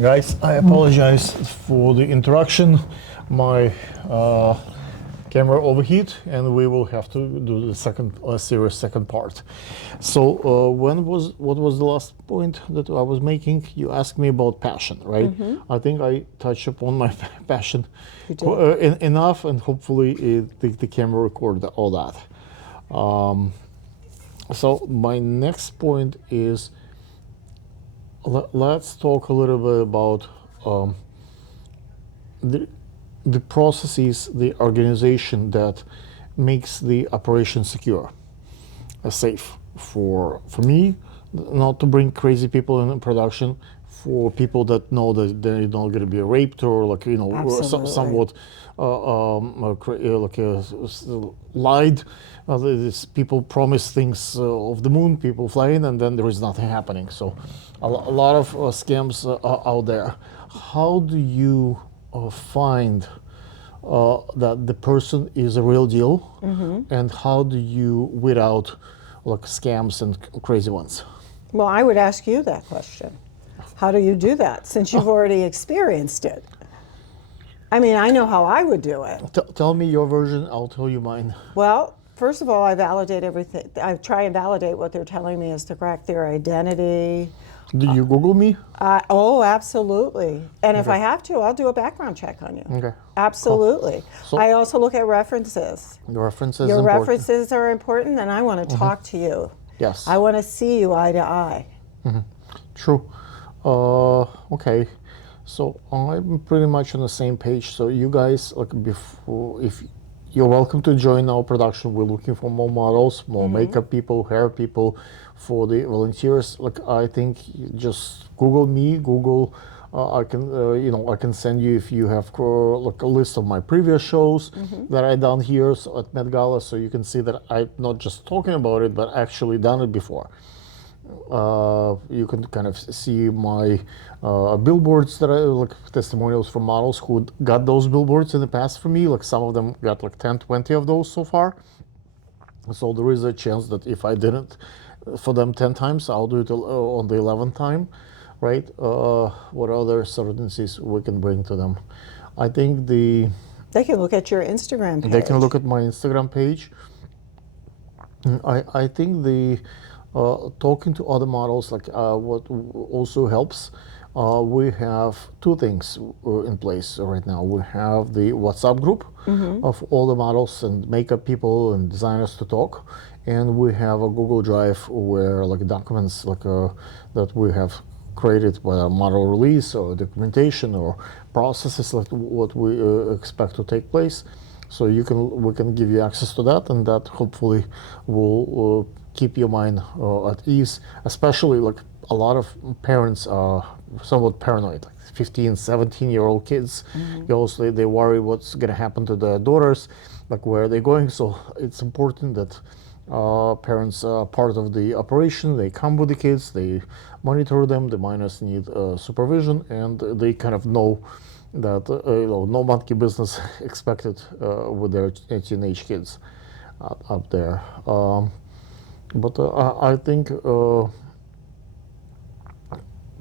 Guys, I apologize for the interruption. My camera overheat, and we will have to do the second part. So, what was the last point that I was making? You asked me about passion, right? I think I touched upon my passion enough, and hopefully the camera recorded all that. So my next point is, let's talk a little bit about the processes, the organization that makes the operation secure, safe for me, not to bring crazy people in production, for people that know that they're not going to be raped or somewhat lied. People promise things of the moon, people fly in, and then there is nothing happening. So a lot of scams are out there. How do you find that the person is a real deal, and how do you weed out scams and crazy ones? Well, I would ask you that question. How do you do that, since you've already experienced it? I mean, I know how I would do it. Tell me your version, I'll tell you mine. Well, first of all, I validate everything. I try and validate what they're telling me is to crack their identity. Do you Google me? Oh, absolutely. And if I have to, I'll do a background check on you. Okay. Absolutely. So I also look at references. Your references Your important. references are important, and I want to talk to you. Yes. I want to see you eye to eye. True. Okay. So I'm pretty much on the same page. So you guys, if you're welcome to join our production. We're looking for more models, more makeup people, hair people, for the volunteers. I think just Google me. Google. I can send you, if you have a list of my previous shows that I done here at Met Gala, so you can see that I'm not just talking about it, but actually done it before. You can kind of see my billboards that testimonials from models who got those billboards in the past for me. Some of them got 10, 20 of those so far. So there is a chance that if I didn't for them 10 times, I'll do it on the 11th time, right? What other certainties we can bring to them? I think they can look at your Instagram page. They can look at my Instagram page. I think talking to other models, what also helps, we have two things in place right now. We have the WhatsApp group of all the models and makeup people and designers to talk, and we have a Google Drive where documents that we have created by a model release or documentation or processes what we expect to take place. So we can give you access to that, and that hopefully will keep your mind at ease, especially a lot of parents are somewhat paranoid, 15, 17-year-old kids. They worry what's going to happen to their daughters, where they're going. So it's important that parents are part of the operation. They come with the kids, they monitor them. The minors need supervision, and they kind of know that no monkey business expected with their teenage kids up there. But I think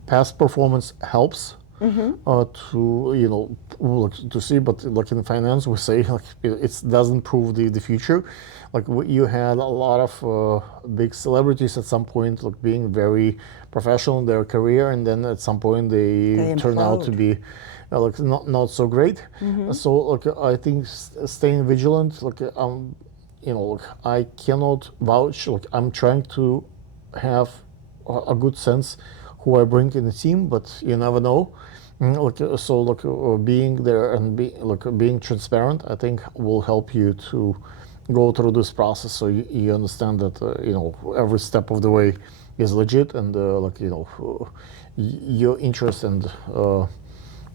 past performance helps to see. But in finance, we say it doesn't prove the future. You had a lot of big celebrities at some point being very professional in their career, and then at some point they turn out to be not so great. So I think staying vigilant. I cannot vouch. I'm trying to have a good sense who I bring in the team, but you never know. Being there and being transparent, I think, will help you to go through this process, so you understand that every step of the way is legit, and your interest and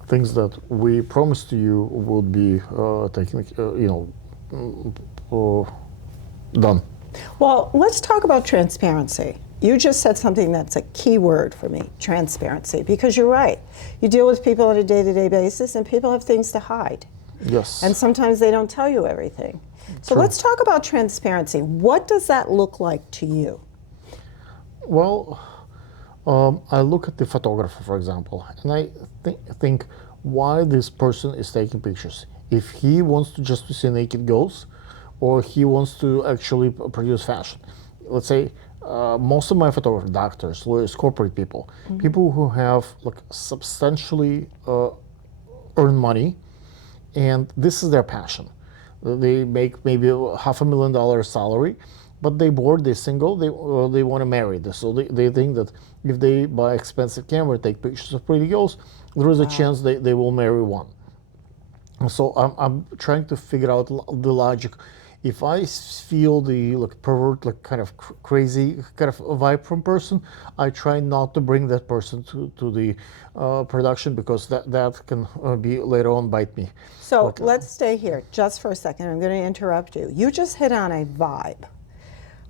things that we promised to you will be taken, done. Well, let's talk about transparency. You just said something that's a key word for me, transparency, because you're right. You deal with people on a day-to-day basis, and people have things to hide. Yes. And sometimes they don't tell you everything. So True. let's talk about transparency. What does that look like to you? Well, I look at the photographer, for example, and I think why this person is taking pictures. If he wants to just to see naked girls, or he wants to actually produce fashion. Let's say most of my photographers, doctors, lawyers, corporate people, people who have like substantially earn money, and this is their passion. They make maybe $500,000 salary, but they bored, they're single, they want to marry this. So they think that if they buy expensive camera, take pictures of pretty girls, there is a chance they will marry one. So I'm trying to figure out the logic. If I feel the like pervert, like kind of crazy kind of vibe from person, I try not to bring that person to the production, because that can be later on bite me. So Like, let's stay here just for a second. I'm going to interrupt you. You just hit on a vibe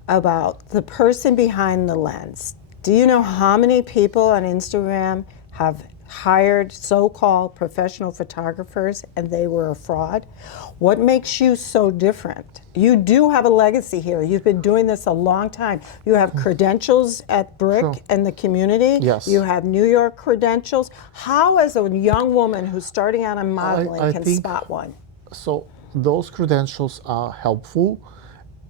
about the person behind the lens. Do you know how many people on Instagram have hired so-called professional photographers and they were a fraud? What makes you so different? You do have a legacy here. You've been doing this a long time. You have credentials at Brick Sure. and the community. Yes. You have New York credentials. How, as a young woman who's starting out in modeling, I can think- spot one? So those credentials are helpful,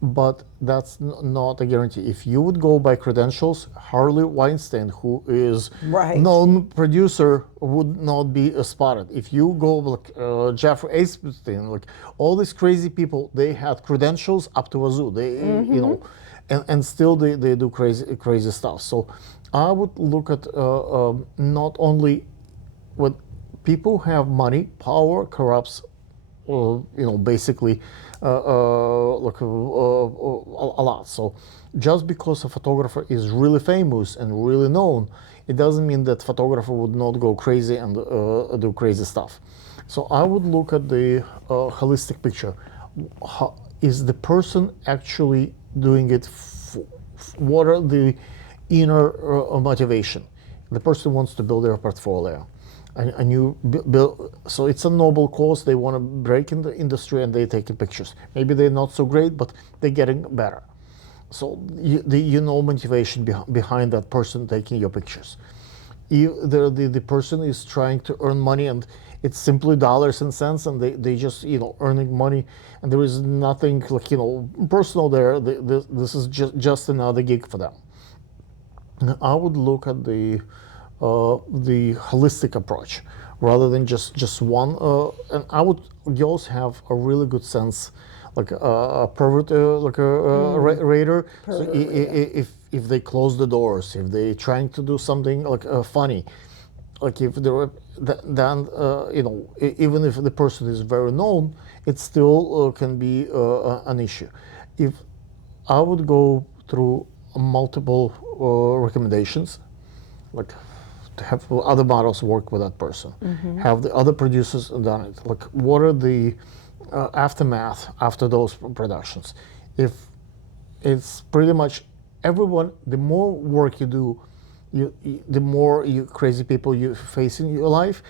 but that's not a guarantee. If you would go by credentials, Harley Weinstein, who is Right. known producer, would not be spotted. If you go like Jeffrey Epstein, like all these crazy people, they had credentials up to wazoo. They, you know, and still they do crazy stuff. So I would look at not only what people have money, power corrupts, basically a lot. So just because a photographer is really famous and really known, it doesn't mean that photographer would not go crazy and do crazy stuff. So I would look at the holistic picture. Is the person actually doing it? What are the inner motivation? The person wants to build their portfolio. And you build, so it's a noble cause. They want to break in the industry and they're taking pictures. Maybe they're not so great, but they're getting better. So motivation behind that person taking your pictures. The person is trying to earn money, and it's simply dollars and cents, and they just earning money, and there is nothing like personal there. This is just another gig for them. And I would look at the holistic approach rather than just one. And I would girls have a really good sense, like a pervert, like a raider. So if they close the doors, if they trying to do something like funny, like if there, then even if the person is very known, it still can be an issue. If I would go through multiple recommendations, like to have other models work with that person, have the other producers done it. Like, what are the aftermath after those productions? If it's pretty much everyone, the more work you do, the more you crazy people you face in your life.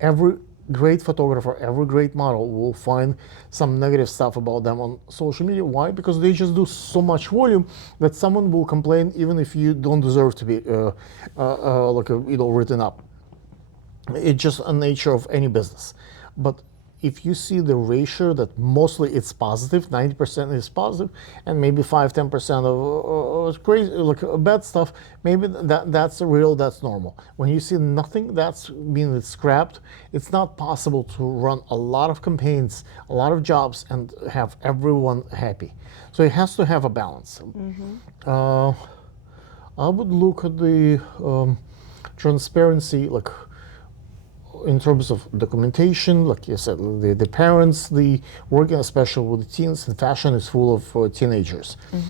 Every great photographer, every great model will find some negative stuff about them on social media. Why? Because they just do so much volume that someone will complain even if you don't deserve to be written up. It's just a nature of any business. But if you see the ratio that mostly it's positive, 90% is positive, and maybe 5-10% of crazy, like bad stuff, maybe that's real, that's normal. When you see nothing, that's mean it's scrapped. It's not possible to run a lot of campaigns, a lot of jobs, and have everyone happy. So it has to have a balance. I would look at the transparency, like in terms of documentation, like you said, the parents, the working especially with the teens, and fashion is full of teenagers.